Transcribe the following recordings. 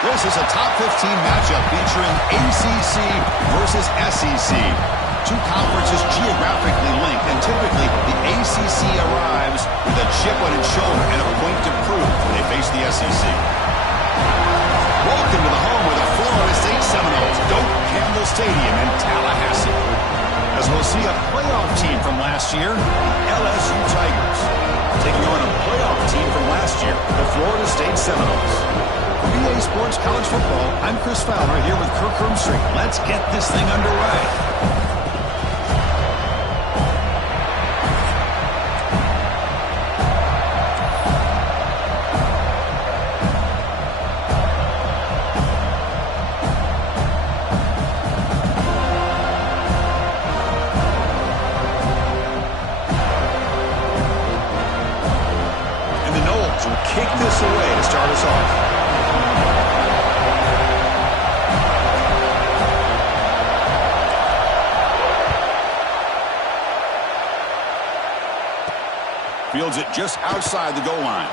This is a top 15 matchup featuring ACC versus SEC. Two conferences geographically linked, and typically the ACC arrives with a chip on its shoulder and a point to prove when they face the SEC. Welcome to the home of the Florida State Seminoles, Doak Campbell Stadium in Tallahassee. As we'll see a playoff team from last year, LSU Tigers, taking on a playoff team from last year, the Florida State Seminoles. For BA Sports College Football, I'm Chris Fowler here with Kirk Hermstreet. Let's get this thing underway. Kick this away to start us off. Fields it just outside the goal line.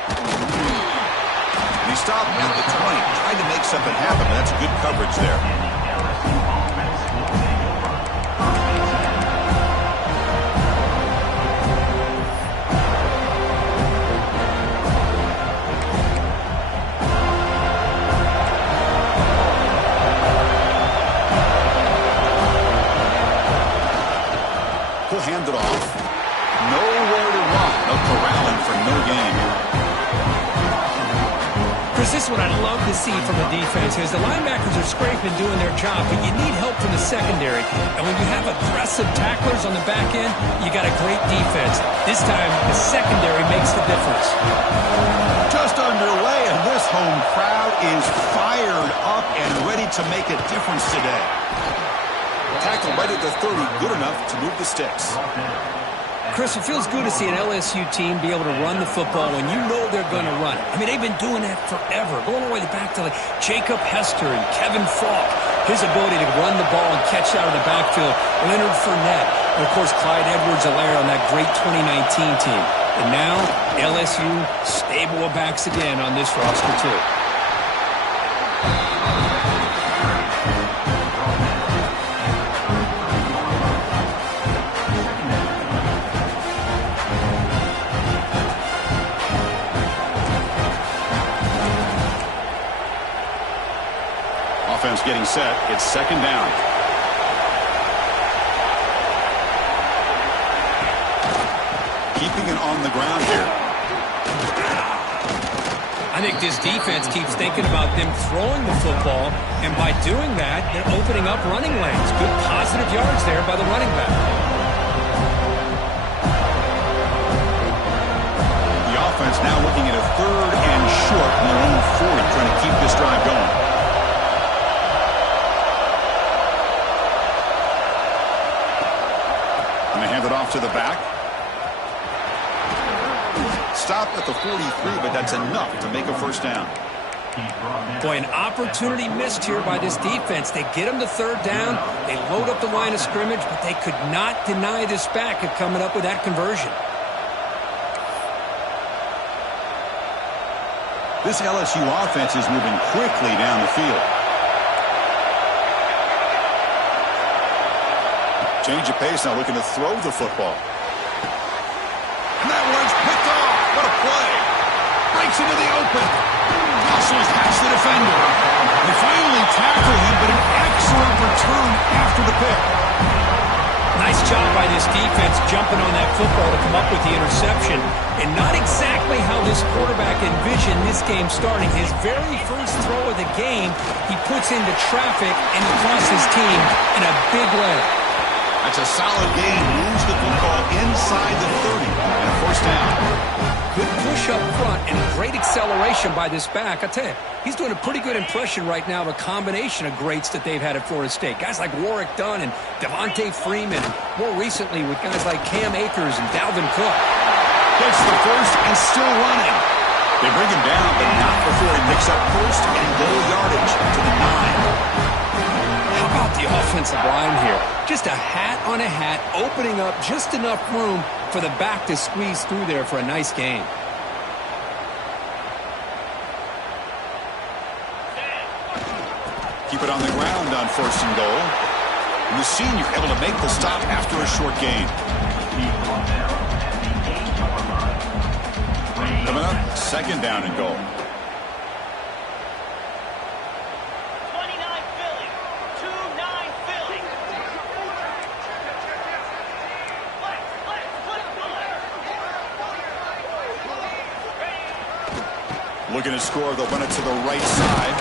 And he stopped at the 20, trying to make something happen, but that's good coverage there. He'll hand it off. Nowhere to run. No corralling for no gain. Chris, this is what I love to see from the defense is the linebackers are scraping, doing their job, but you need help from the secondary. And when you have aggressive tacklers on the back end, you got a great defense. This time, the secondary makes the difference. Just underway, and this home crowd is fired up and ready to make a difference today. Tackle right at the 30, good enough to move the sticks. Chris, it feels good to see an LSU team be able to run the football when you know they're going to run it. I mean, they've been doing that forever, going all the way back to like Jacob Hester and Kevin Falk. His ability to run the ball and catch out of the backfield, Leonard Fournette, and of course Clyde Edwards-Helaire on that great 2019 team. And now LSU stable of backs again on this roster too. Offense getting set. It's second down. Keeping it on the ground here. I think this defense keeps thinking about them throwing the football, and by doing that, they're opening up running lanes. Good positive yards there by the running back. The offense now looking at a third and short in their own 40, trying to keep this drive going. And they hand it off to the back. Stop at the 43, but that's enough to make a first down. Boy, an opportunity missed here by this defense. They get them to third down. They load up the line of scrimmage, but they could not deny this back of coming up with that conversion. This LSU offense is moving quickly down the field. Change of pace now, looking to throw the football. And that one's picked off. What a play. Breaks into the open. Hustles past the defender. They finally tackle him, but an excellent return after the pick. Nice job by this defense jumping on that football to come up with the interception. And not exactly how this quarterback envisioned this game starting. His very first throw of the game, he puts into traffic, and he costs his team in a big way. That's a solid game. Moves the football inside the 30 and a first down. Good push up front and great acceleration by this back. I tell you, he's doing a pretty good impression right now of a combination of greats that they've had at Florida State. Guys like Warrick Dunn and Devontae Freeman. More recently with guys like Cam Akers and Dalvin Cook. Gets the first and still running. They bring him down, but not before he picks up first and goal yardage to the 9. How about the offensive line here? Just a hat on a hat, opening up just enough room for the back to squeeze through there for a nice gain. Keep it on the ground on 1st and goal. And the senior able to make the stop after a short gain. Coming up, 2nd down and goal. Looking to score, they'll run it to the right side.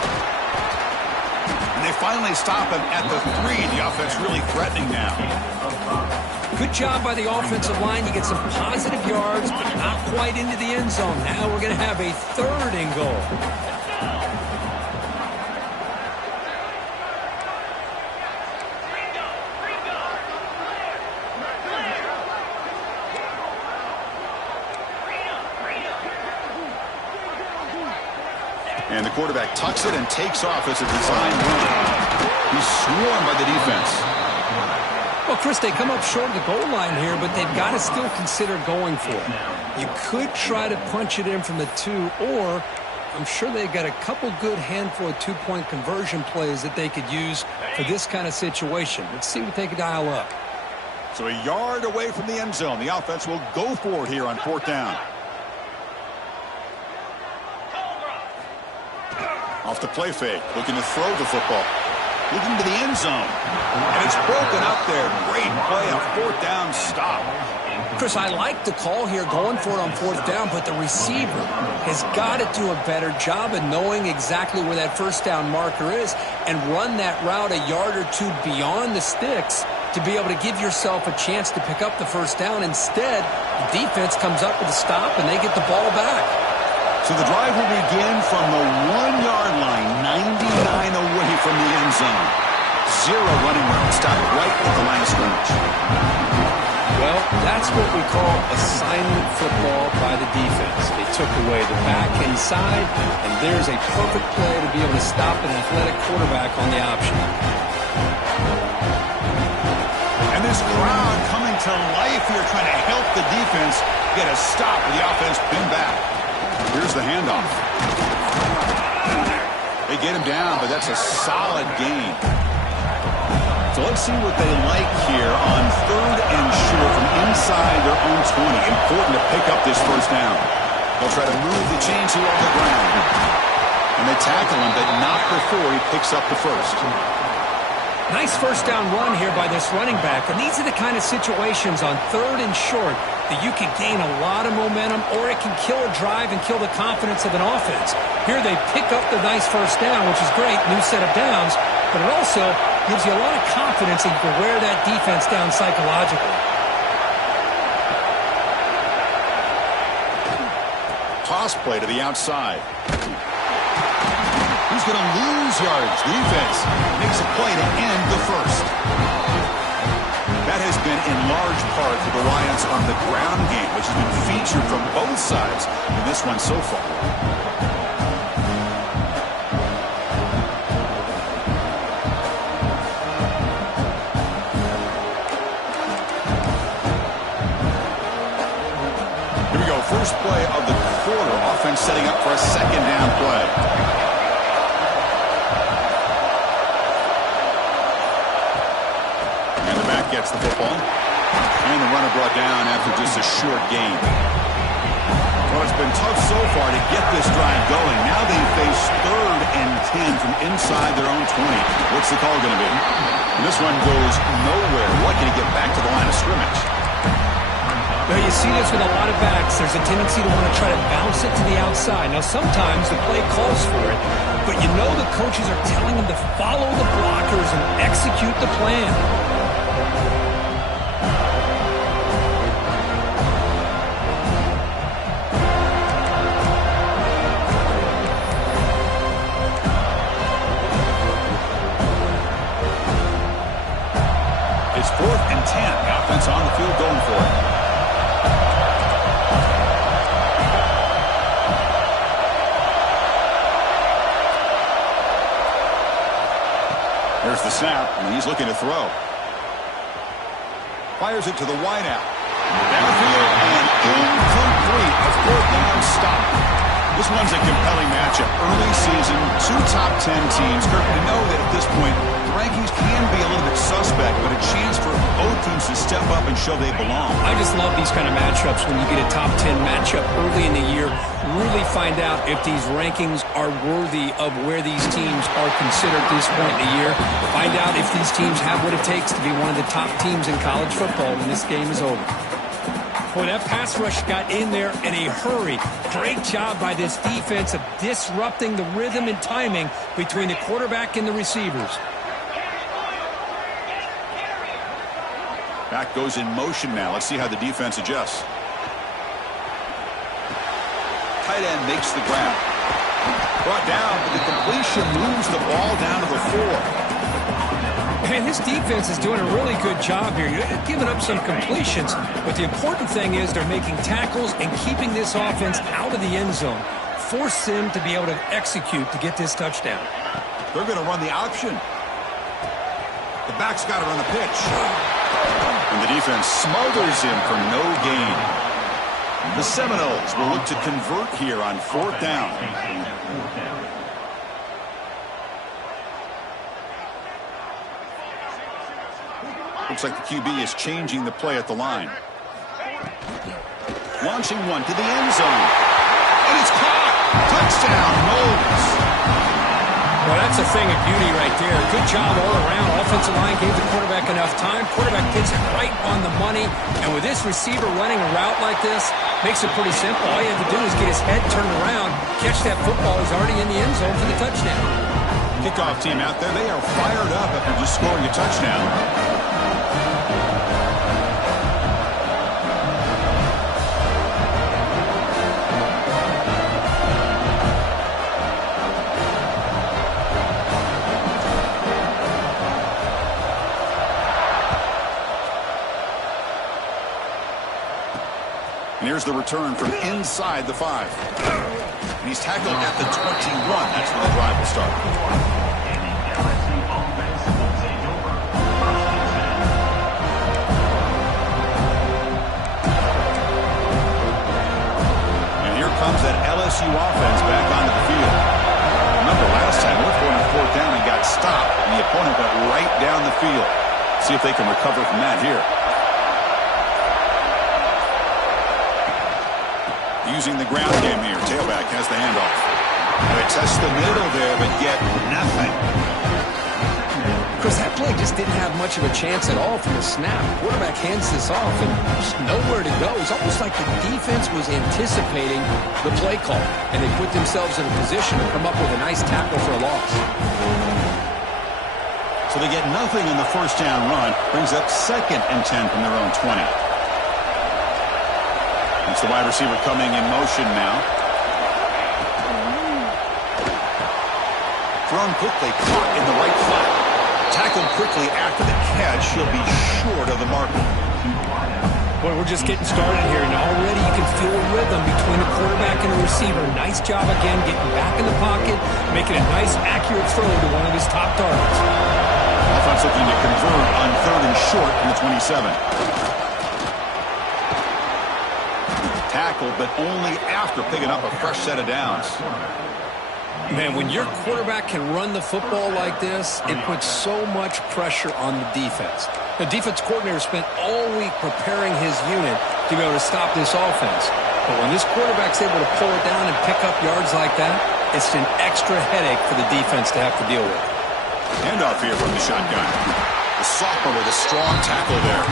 And they finally stop him at the 3. The offense really threatening now. Good job by the offensive line. You get some positive yards, but not quite into the end zone. Now we're going to have a 3rd and goal. And the quarterback tucks it and takes off as a design run. He's swarmed by the defense. Well, Chris, they come up short of the goal line here, but they've got to still consider going for it. You could try to punch it in from the 2, or I'm sure they've got a couple good handful of 2-point conversion plays that they could use for this kind of situation. Let's see what they can dial up. So a yard away from the end zone. The offense will go for it here on 4th down. Off the play fake, looking to throw the football. Looking to the end zone. And it's broken up there. Great play, a 4th down stop. Chris, I like the call here, going for it on 4th down, but the receiver has got to do a better job of knowing exactly where that 1st down marker is and run that route a yard or 2 beyond the sticks to be able to give yourself a chance to pick up the 1st down. Instead, the defense comes up with a stop and they get the ball back. So the drive will begin from the 1-yard line, 99 away from the end zone. 0 running room, stopped right at the line of scrimmage. Well, that's what we call assignment football by the defense. They took away the back inside, and there's a perfect play to be able to stop an athletic quarterback on the option. And this crowd coming to life here, trying to help the defense get a stop with the offense pinned back. Here's the handoff. They get him down, but that's a solid gain. So let's see what they like here on 3rd and short from inside their own 20. Important to pick up this 1st down. They'll try to move the chains here on the ground. And they tackle him, but not before he picks up the 1st. Nice 1st down run here by this running back. And these are the kind of situations on 3rd and short that you can gain a lot of momentum, or it can kill a drive and kill the confidence of an offense. Here they pick up the nice 1st down, which is great, new set of downs, but it also gives you a lot of confidence that you can wear that defense down psychologically. Toss play to the outside. He's going to lose yards. The defense makes a play to end the 1st. That has been in large part the reliance on the ground game, which has been featured from both sides in this one so far. Here we go, first play of the quarter. Offense setting up for a 2nd down play. Gets the football. And the runner brought down after just a short gain. Well, it's been tough so far to get this drive going. Now they face 3rd and 10 from inside their own 20. What's the call going to be? And this one goes nowhere. Lucky to get back to the line of scrimmage. Well, you see this with a lot of backs. There's a tendency to want to try to bounce it to the outside. Now, sometimes the play calls for it, but you know the coaches are telling them to follow the blockers and execute the plan. It's 4th and 10. The offense on the field going for it. There's the snap, and he's looking to throw. Fires it to the wideout. Downfield and incomplete. A 4th down stop. This one's a compelling matchup. Early season, two top 10 teams. Kirk, we know that at this point, the rankings can be a little bit suspect, but a chance for both teams to step up and show they belong. I just love these kind of matchups when you get a top 10 matchup early in the year. Really find out if these rankings are worthy of where these teams are considered at this point in the year. Find out if these teams have what it takes to be one of the top teams in college football when this game is over. Boy, that pass rush got in there in a hurry. Great job by this defense of disrupting the rhythm and timing between the quarterback and the receivers. Back goes in motion now. Let's see how the defense adjusts. Tight end makes the grab. Brought down, but the completion moves the ball down to the 4. Man, this defense is doing a really good job here. You're giving up some completions, but the important thing is they're making tackles and keeping this offense out of the end zone. Force them to be able to execute to get this touchdown. They're going to run the option. The back's got to run the pitch. And the defense smothers him for no gain. The Seminoles will look to convert here on 4th down. Looks like the QB is changing the play at the line. Launching one to the end zone. And it's caught. Touchdown, Noles. Well, that's a thing of beauty right there. Good job all around. Offensive line gave the quarterback enough time. Quarterback gets it right on the money. And with this receiver running a route like this, makes it pretty simple. All you have to do is get his head turned around, catch that football. He's already in the end zone for the touchdown. Kickoff team out there. They are fired up after just scoring a touchdown. And here's the return from inside the 5. And he's tackled at the 21. That's where the drive will start. And here comes that LSU offense back onto the field. Remember last time, they were going on 4th down and got stopped. And the opponent went right down the field. See if they can recover from that here. Using the ground game here. Tailback has the handoff. They test the middle there, but get nothing. Chris, that play just didn't have much of a chance at all from the snap. Quarterback hands this off and just nowhere to go. It's almost like the defense was anticipating the play call, and they put themselves in a position to come up with a nice tackle for a loss. So they get nothing in the 1st down run. Brings up 2nd and 10 from their own 20. It's the wide receiver coming in motion now. Thrown quickly, caught in the right flat. Tackled quickly after the catch. He'll be short of the marker. Boy, we're just getting started here, and already you can feel a rhythm between the quarterback and the receiver. Nice job again getting back in the pocket, making a nice, accurate throw to one of his top targets. Offense looking to convert on 3rd and short from the 27. Tackle, but only after picking up a fresh set of downs. Man, when your quarterback can run the football like this, it puts so much pressure on the defense. The defense coordinator spent all week preparing his unit to be able to stop this offense. But when this quarterback's able to pull it down and pick up yards like that, it's an extra headache for the defense to have to deal with. Handoff here from the shotgun. The sophomore with a strong tackle there.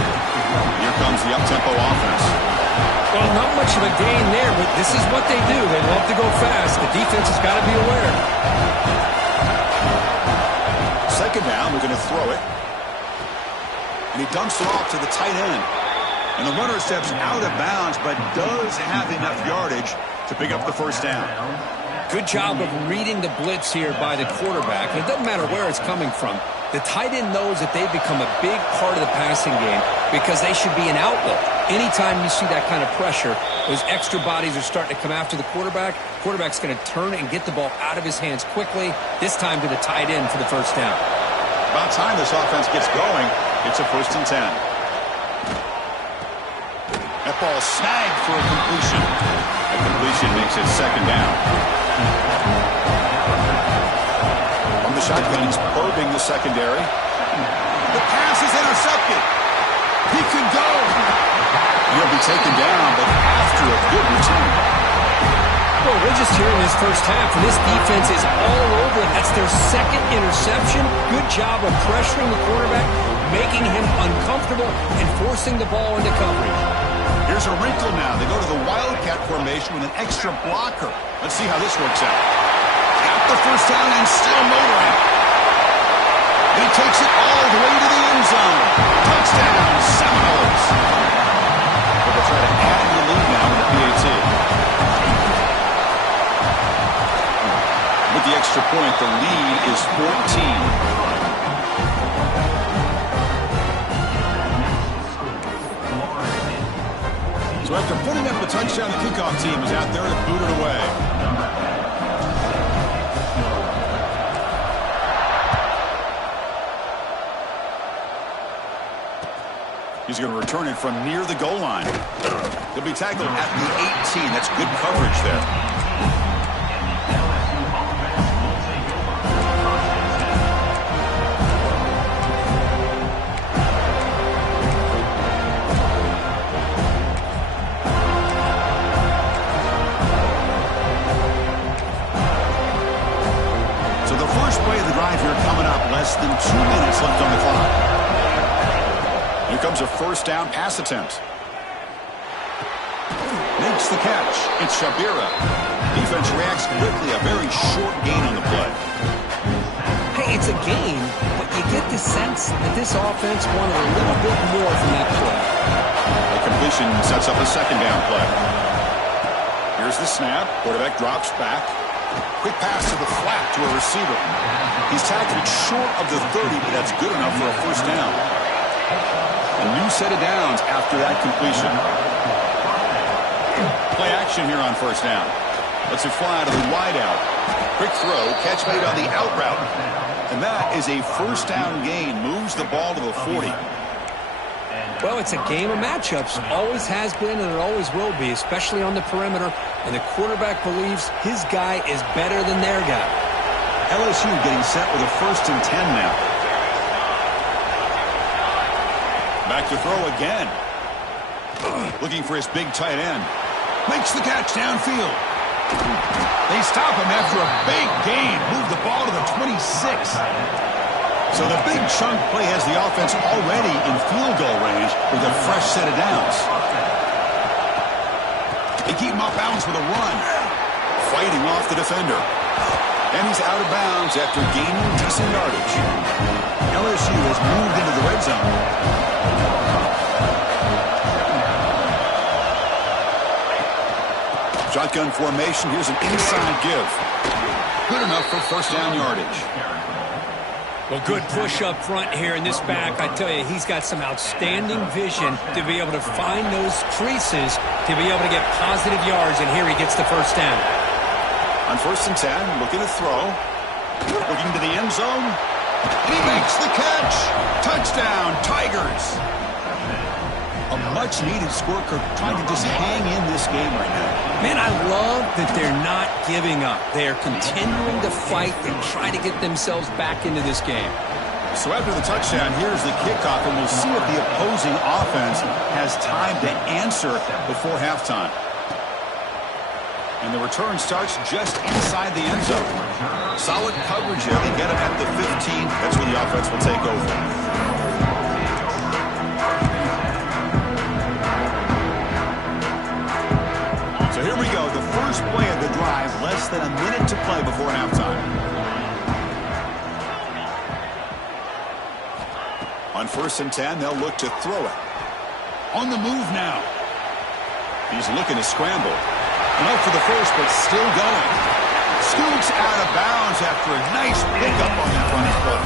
Here comes the up-tempo offense. Well, not much of a gain there, but this is what they do. They love to go fast. The defense has got to be aware. 2nd down, we're going to throw it. And he dumps it off to the tight end. And the runner steps out of bounds, but does have enough yardage to pick up the 1st down. Good job of reading the blitz here by the quarterback. And it doesn't matter where it's coming from. The tight end knows that they've become a big part of the passing game because they should be an outlet. Anytime you see that kind of pressure, those extra bodies are starting to come after the quarterback. Quarterback's going to turn and get the ball out of his hands quickly, this time to the tight end for the 1st down. About time this offense gets going. It's a 1st and 10. That ball snagged for a completion. That completion makes it second down. From the shotgun, he's probing the secondary. The pass is intercepted. He can go. He'll be taken down, but after a good return. Well, we're just here in this first half, and this defense is all over it. That's their second interception. Good job of pressuring the quarterback, making him uncomfortable, and forcing the ball into coverage. Here's a wrinkle now. They go to the Wildcat formation with an extra blocker. Let's see how this works out. Got the first down and still motoring. And he takes it all the way to the end zone. Touchdown, Seminoles. But they'll try to add to the lead now with the PAT. With the extra point, the lead is 14. So after putting up the touchdown, the kickoff team is out there to boot it away. He's going to return it from near the goal line. He'll be tackled at the 18. That's good coverage there. Less than 2 minutes left on the clock. Here comes a first down pass attempt. Makes the catch. It's Shabira. Defense reacts quickly. A very short gain on the play. Hey, it's a gain, but you get the sense that this offense wanted a little bit more from that play. The completion sets up a second down play. Here's the snap. Quarterback drops back. Quick pass to the flat to a receiver. He's tackled short of the 30, but that's good enough for a first down. A new set of downs after that completion. Play action here on first down. Lets it fly to the wide out. Quick throw, catch made on the out route. And that is a first down gain. Moves the ball to the 40. Well, it's a game of matchups. Always has been and it always will be, especially on the perimeter. And the quarterback believes his guy is better than their guy. LSU getting set with a 1st and 10 now. Back to throw again. Looking for his big tight end. Makes the catch downfield. They stop him after a big gain. Move the ball to the 26. So the big chunk play has the offense already in field goal range with a fresh set of downs. They keep him off bounds with a run. Fighting off the defender. And he's out of bounds after gaining decent yardage. LSU has moved into the red zone. Shotgun formation. Here's an inside give. Good enough for first down yardage. Well, good push up front here in this back. I tell you, he's got some outstanding vision to be able to find those creases, to be able to get positive yards, and here he gets the first down. On 1st and 10, looking to throw. Looking to the end zone. And he makes the catch. Touchdown, Tigers. A much-needed score, trying to just hang in this game right now. Man, I love that they're not giving up. They are continuing to fight and try to get themselves back into this game. So after the touchdown, here's the kickoff, and we'll see if the opposing offense has time to answer before halftime. And the return starts just inside the end zone. Solid coverage there. They get him at the 15. That's when the offense will take over. So here we go. The first play of the drive. Less than a minute to play before halftime. On 1st and 10, they'll look to throw it. On the move now. He's looking to scramble. And up for the first, but still going. Scoots out of bounds after a nice pickup on that running play.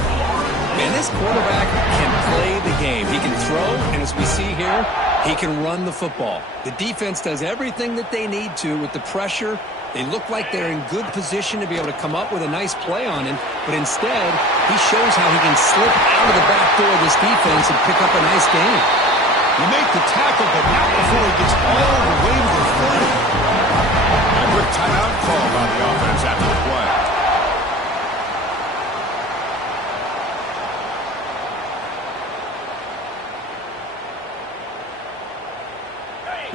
Man, this quarterback can play the game. He can throw, and as we see here, he can run the football. The defense does everything that they need to with the pressure. They look like they're in good position to be able to come up with a nice play on him, but instead, he shows how he can slip out of the back door of this defense and pick up a nice gain. You make the tackle, but not before he gets all the way to the 30. quick timeout call by the offense after the play.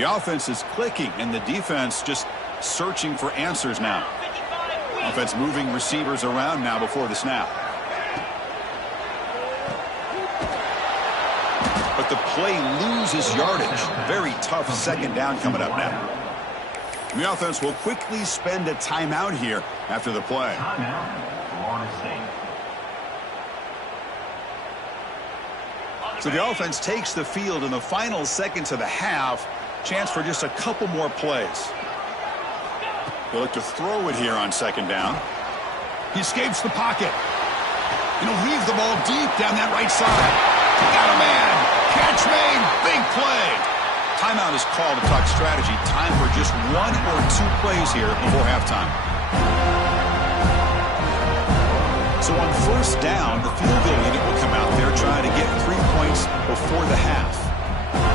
The offense is clicking, and the defense just searching for answers now. Offense moving receivers around now before the snap. But the play loses yardage. Very tough second down coming up now. The offense will quickly spend a timeout here after the play. So the offense takes the field in the final seconds of the half. Chance for just a couple more plays. They'll look to throw it here on second down. He escapes the pocket. And he'll heave the ball deep down that right side. Got a man. Catch made. Big play. Timeout is called to talk strategy. Time for just 1 or 2 plays here before halftime. So on first down, the field goal unit will come out there trying to get 3 points before the half.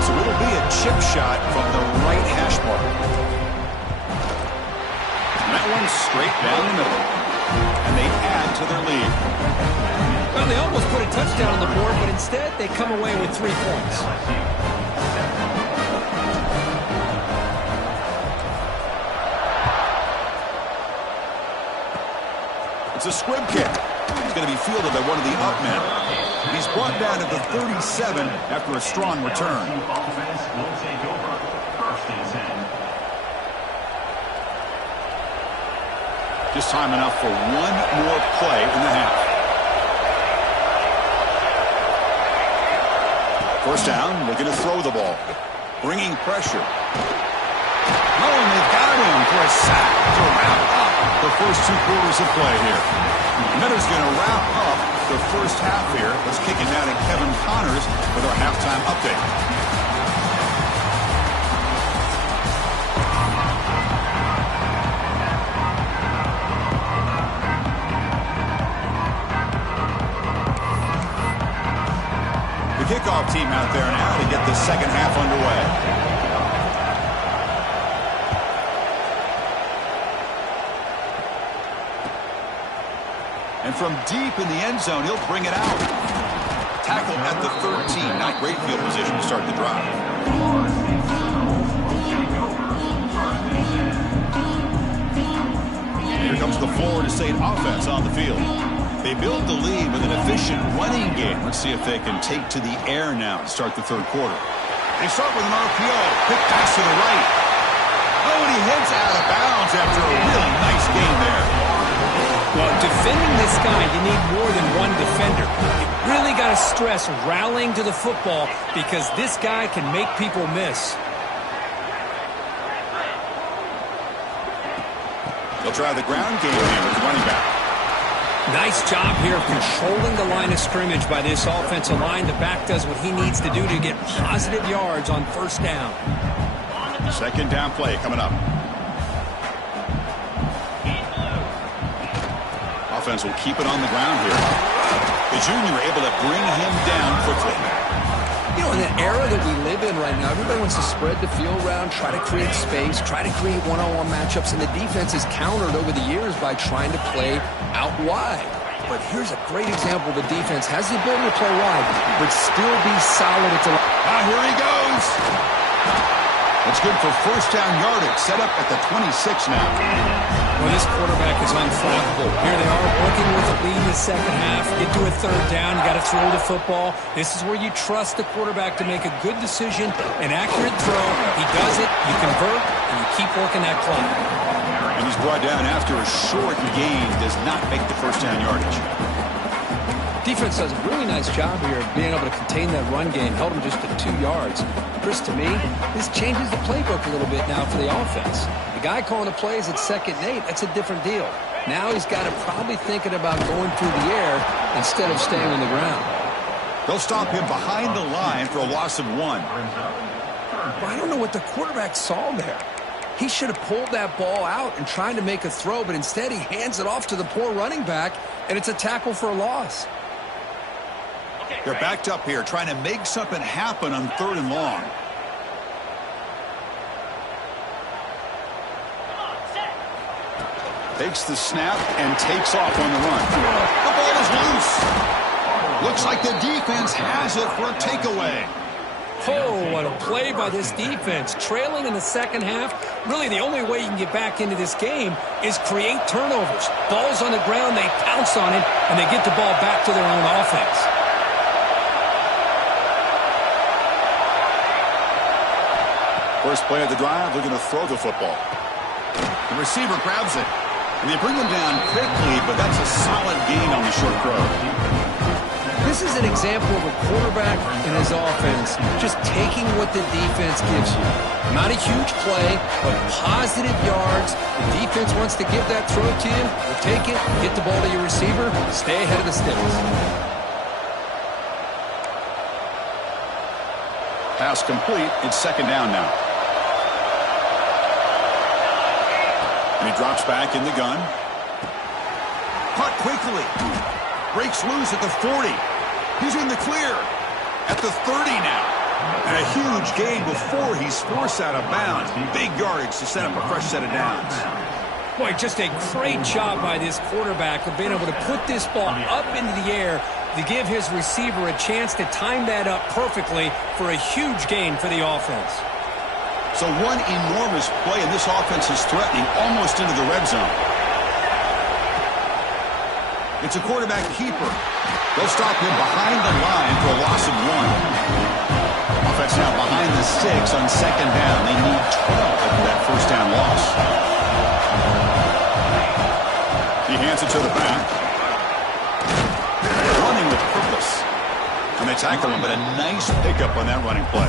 So it'll be a chip shot from the right hash mark. And that one's straight down the middle. And they add to their lead. Well, they almost put a touchdown on the board, but instead they come away with 3 points. It's a squib kick. He's going to be fielded by one of the up men. He's brought down at the 37 after a strong return. Just time enough for 1 more play in the half. First down, looking to throw the ball. Bringing pressure. Oh, and they've got him for a sack to wrap up the first 2 quarters of play here. Miller's going to wrap up the first half here. Let's kick it down to Kevin Connors with our halftime update. The kickoff team out there now to get the second half underway. And from deep in the end zone, he'll bring it out. Tackled at the 13. Not great field position to start the drive. Here comes the Florida State offense on the field. They build the lead with an efficient running game. Let's see if they can take to the air now to start the third quarter. They start with an RPO. Quick pass to the right. Oh, and he heads out of bounds after a really nice game there. Well, defending this guy, you need more than one defender. You really got to stress rallying to the football because this guy can make people miss. They'll try the ground game here with the running back. Nice job here of controlling the line of scrimmage by this offensive line. The back does what he needs to do to get positive yards on first down. Second down play coming up. Offense will keep it on the ground here. The junior able to bring him down quickly. You know, in the era that we live in right now, everybody wants to spread the field around, try to create space, try to create one-on-one matchups, and the defense is countered over the years by trying to play out wide. But here's a great example. The defense has the ability to play wide, but still be solid at the line. Ah, here he goes. It's good for first down yardage. Set up at the 26 now. Well, this quarterback is unflappable. Here they are working with a lead in the second half. Get to a third down. You got to throw the football. This is where you trust the quarterback to make a good decision, an accurate throw. He does it. You convert, and you keep working that clock. And he's brought down after a short gain. Does not make the first down yardage. Defense does a really nice job here of being able to contain that run game. Held him just to 2 yards. Chris, to me, this changes the playbook a little bit now for the offense. The guy calling the plays at 2nd and 8, that's a different deal. Now he's got to probably thinking about going through the air instead of staying on the ground. They'll stop him behind the line for a loss of 1. Well, I don't know what the quarterback saw there. He should have pulled that ball out and tried to make a throw, but instead he hands it off to the poor running back, and it's a tackle for a loss. They're backed up here, trying to make something happen on 3rd and long. Takes the snap and takes off on the run. The ball is loose. Looks like the defense has it for a takeaway. Oh, what a play by this defense. Trailing in the second half, really the only way you can get back into this game is create turnovers. Ball's on the ground, they pounce on it, and they get the ball back to their own offense. First play of the drive, they're going to throw the football. The receiver grabs it. And they bring him down quickly, but that's a solid gain on the short throw. This is an example of a quarterback and his offense just taking what the defense gives you. Not a huge play, but positive yards. The defense wants to give that throw to you. You take it, get the ball to your receiver, stay ahead of the sticks. Pass complete. It's second down now. And he drops back in the gun. Caught quickly. Breaks loose at the 40. He's in the clear. At the 30 now. And a huge gain before he's forced out of bounds. Big yardage to set up a fresh set of downs. Boy, just a great job by this quarterback of being able to put this ball up into the air to give his receiver a chance to time that up perfectly for a huge gain for the offense. So one enormous play, and this offense is threatening almost into the red zone. It's a quarterback keeper. They'll stop him behind the line for a loss of 1. Offense now behind the sticks on second down. They need 12 after that first down loss. He hands it to the back. Running with purpose. And they tackle him, but a nice pickup on that running play.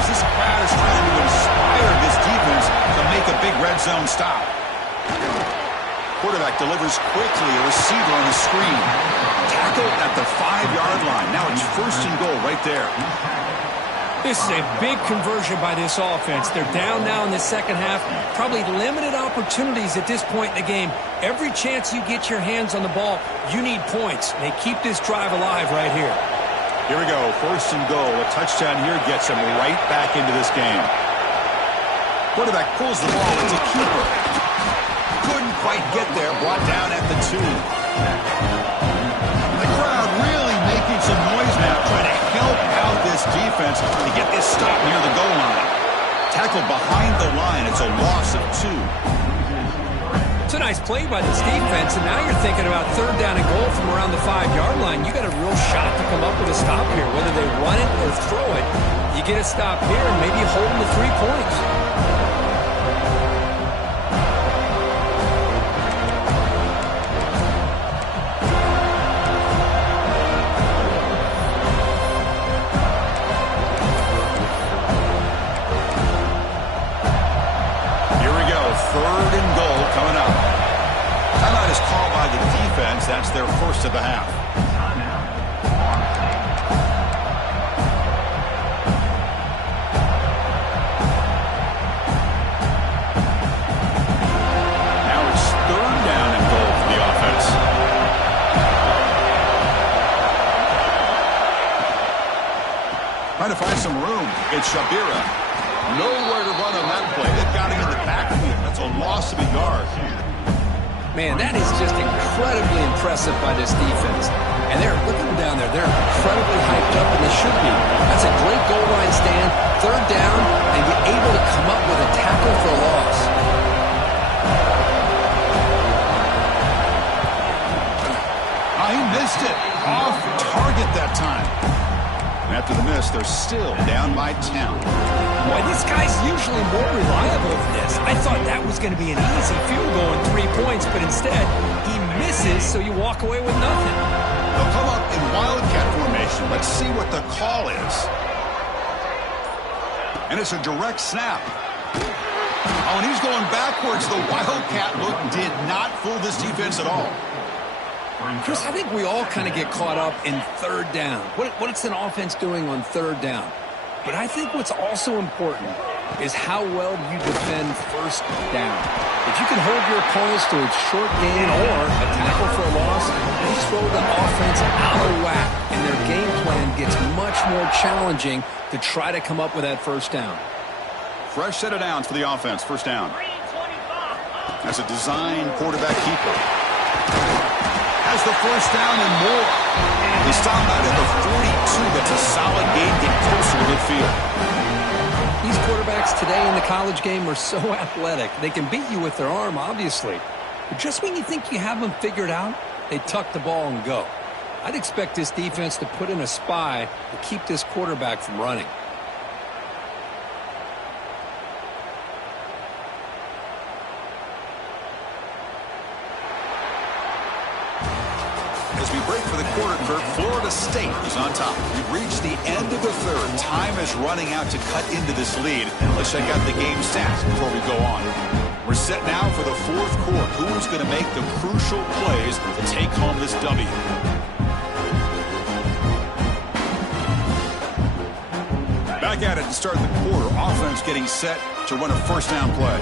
This crowd is trying to inspire this defense to make a big red zone stop. Quarterback delivers quickly, a receiver on the screen. Tackle at the 5-yard line. Now it's first and goal right there. This is a big conversion by this offense. They're down now in the second half. Probably limited opportunities at this point in the game. Every chance you get your hands on the ball, you need points. They keep this drive alive right here. Here we go, first and goal. A touchdown here gets him right back into this game. Quarterback pulls the ball. It's a keeper. Couldn't quite get there. Brought down at the 2. The crowd really making some noise now, trying to help out this defense to get this stop near the goal line. Tackled behind the line. It's a loss of 2. It's a nice play by this defense, and now you're thinking about third down and goal from around the 5-yard line. You got a real shot to come up with a stop here. Whether they run it or throw it, you get a stop here and maybe hold them to 3 points. Third and goal coming up. Timeout is called by the defense. That's their first of the half. Now it's third down and goal for the offense. Trying to find some room. It's Shabira. Nowhere to run on that play. They've got him in the backfield. That's a loss of a yard. Man, that is just incredibly impressive by this defense. And they're looking down there. They're incredibly hyped up, and they should be. That's a great goal line stand. Third down, and get able to come up with a tackle for a loss. He missed it. Off target that time. And after the miss, they're still down by 10. Boy, this guy's usually more reliable than this. I thought that was going to be an easy field goal and 3 points, but instead, he misses, so you walk away with nothing. They'll come up in wildcat formation. Let's see what the call is. And it's a direct snap. Oh, and he's going backwards. The wildcat look did not fool this defense at all. Chris, I think we all kind of get caught up in third down. What's an offense doing on third down? But I think what's also important is how well you defend first down. If you can hold your opponents to a short gain or a tackle for a loss, they throw the offense out of whack, and their game plan gets much more challenging to try to come up with that first down. Fresh set of downs for the offense. First down. That's a design quarterback keeper. Has the first down and more. They stop out at the 42. That's a solid gain, getting closer to midfield. These quarterbacks today in the college game are so athletic. They can beat you with their arm, obviously. But just when you think you have them figured out, they tuck the ball and go. I'd expect this defense to put in a spy to keep this quarterback from running. As we break for the quarter, Kirk, Florida State is on top. We've reached the end of the third. Time is running out to cut into this lead. Let's check out the game stats before we go on. We're set now for the fourth quarter. Who's going to make the crucial plays to take home this W? Back at it to start the quarter. Offense getting set to run a first down play.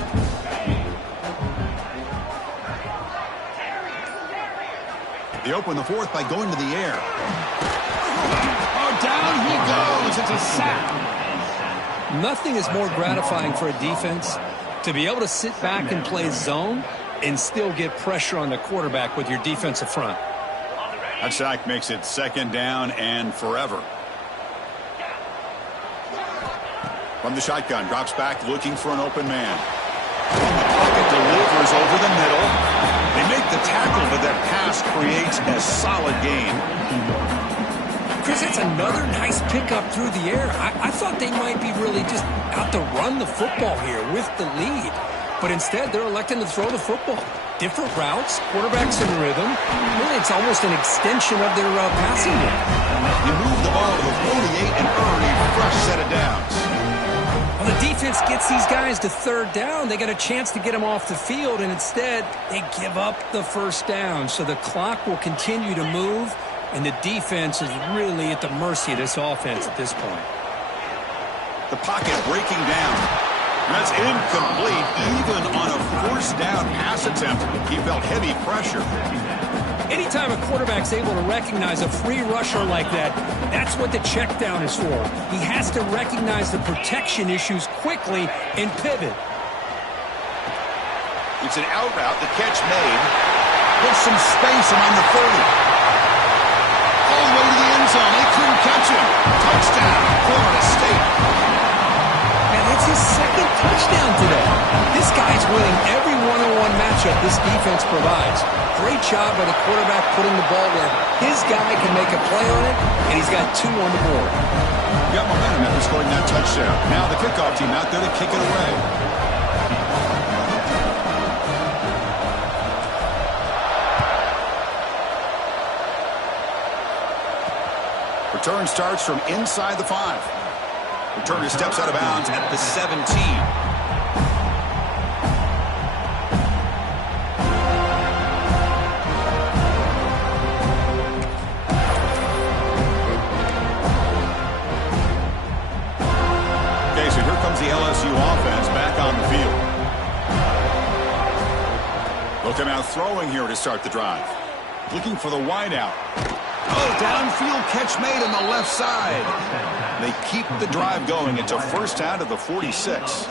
They open the fourth by going to the air. Oh, down he goes. It's a sack. Nothing is more gratifying for a defense to be able to sit back and play zone and still get pressure on the quarterback with your defensive front. That sack makes it second down and forever. From the shotgun, drops back looking for an open man. From the pocket, delivers over the middle. They make the tackle, but that pass creates a solid gain. Chris, that's another nice pickup through the air. I thought they might be really just out to run the football here with the lead. But instead, they're electing to throw the football. Different routes, quarterbacks in rhythm. Really, it's almost an extension of their passing game. You move the ball to the 48 and earn a fresh set of downs. Well, the defense gets these guys to third down. They got a chance to get them off the field, and instead they give up the first down. So the clock will continue to move, and the defense is really at the mercy of this offense at this point. The pocket breaking down. That's incomplete, even on a first down pass attempt. He felt heavy pressure. Anytime a quarterback's able to recognize a free rusher like that, that's what the check down is for. He has to recognize the protection issues quickly and pivot. It's an out route. The catch made. Puts some space around the 30. All the way to the end zone. They couldn't catch him. Touchdown, Florida State. And that's his second touchdown today. This guy's winning every one-on-one matchup this defense provides. Great job by the quarterback putting the ball where his guy can make a play on it, and he's got two on the board. Got momentum after scoring that touchdown. Now the kickoff team out there to kick it away. Return starts from inside the 5. Returner steps out of bounds at the 17. The LSU offense back on the field. Look at out throwing here to start the drive. Looking for the wideout. Oh, downfield catch made on the left side. They keep the drive going. It's a first down to the 46.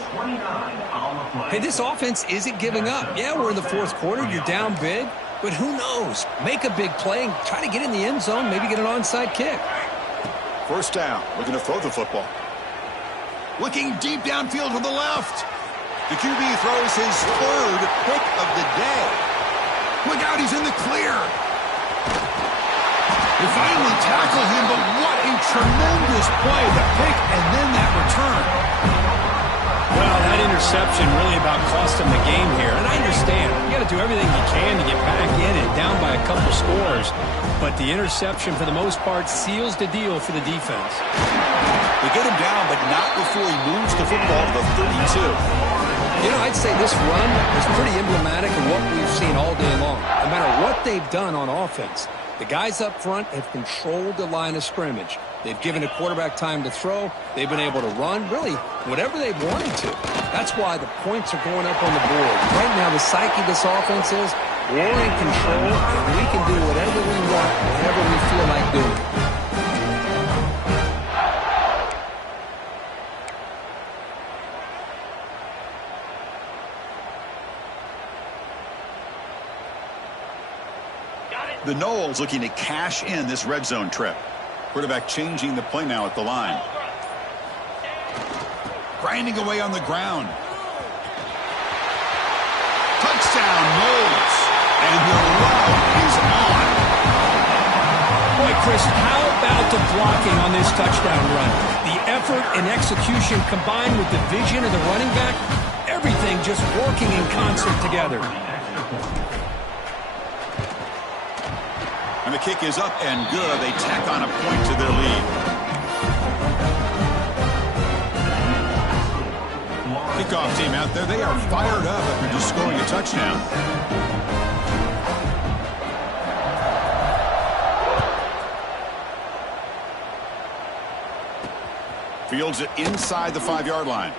Hey, this offense isn't giving up. Yeah, we're in the fourth quarter. You're down big. But who knows? Make a big play and try to get in the end zone, maybe get an onside kick. First down. Looking to throw the football. Looking deep downfield to the left. The QB throws his third pick of the day. Look out, he's in the clear. They finally tackle him, but what a tremendous play. The pick and then that return. Well, that interception really about cost him the game here. And I understand. You got to do everything you can to get back in and down by a couple scores. But the interception, for the most part, seals the deal for the defense. They get him down, but not before he moves the football to the 32. You know, I'd say this run is pretty emblematic of what we've seen all day long. No matter what they've done on offense, the guys up front have controlled the line of scrimmage. They've given the quarterback time to throw. They've been able to run, really, whatever they've wanted to. That's why the points are going up on the board. Right now, the psyche of this offense is we're in control, and we can do whatever we want, whenever we feel like doing it. The Noles looking to cash in this red zone trip. Quarterback changing the play now at the line. Grinding away on the ground. Touchdown, Noles. And the run is on. Boy, Chris, how about the blocking on this touchdown run? The effort and execution combined with the vision of the running back, everything just working in concert together. And the kick is up and good. They tack on a point to their lead. Kickoff team out there. They are fired up after just scoring a touchdown. Fields it inside the 5-yard line.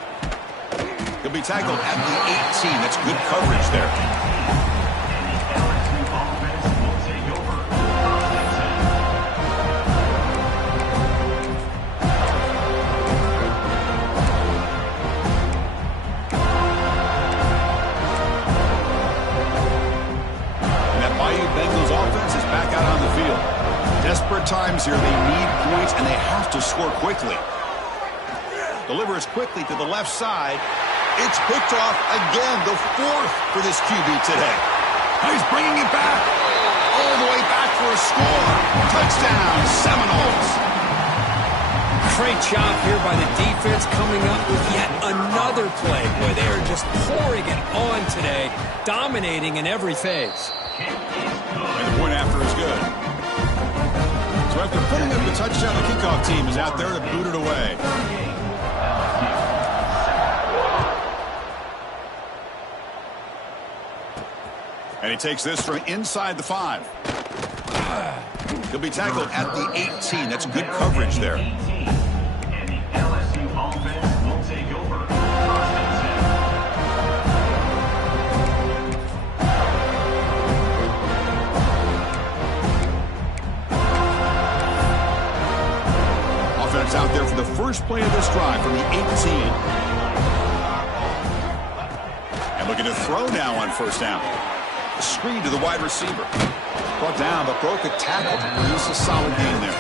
He'll be tackled at the 18. That's good coverage there. Desperate times here. They need points, and they have to score quickly. Delivers quickly to the left side. It's picked off again, the 4th for this QB today. Now he's bringing it back. All the way back for a score. Touchdown, Seminoles. Great job here by the defense coming up with yet another play. Boy, they are just pouring it on today, dominating in every phase. And the point after is good. So after putting up the touchdown, the kickoff team is out there to boot it away. And he takes this from inside the 5. He'll be tackled at the 18. That's good coverage there. And the LSU offense will take over. Offense out there for the first play of this drive from the 18. And looking to throw now on first down. A screen to the wide receiver. Brought down, but broke a tackle to produce a solid gain there.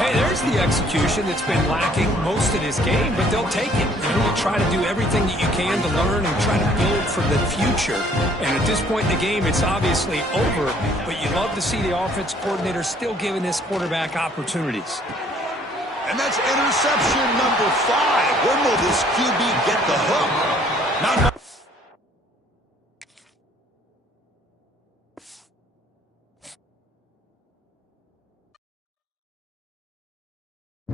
Hey, there's the execution that's been lacking most of this game, but they'll take it. You try to do everything that you can to learn and try to build for the future. And at this point in the game, it's obviously over, but you love to see the offense coordinator still giving this quarterback opportunities. And that's interception number 5. When will this QB get the hook? Not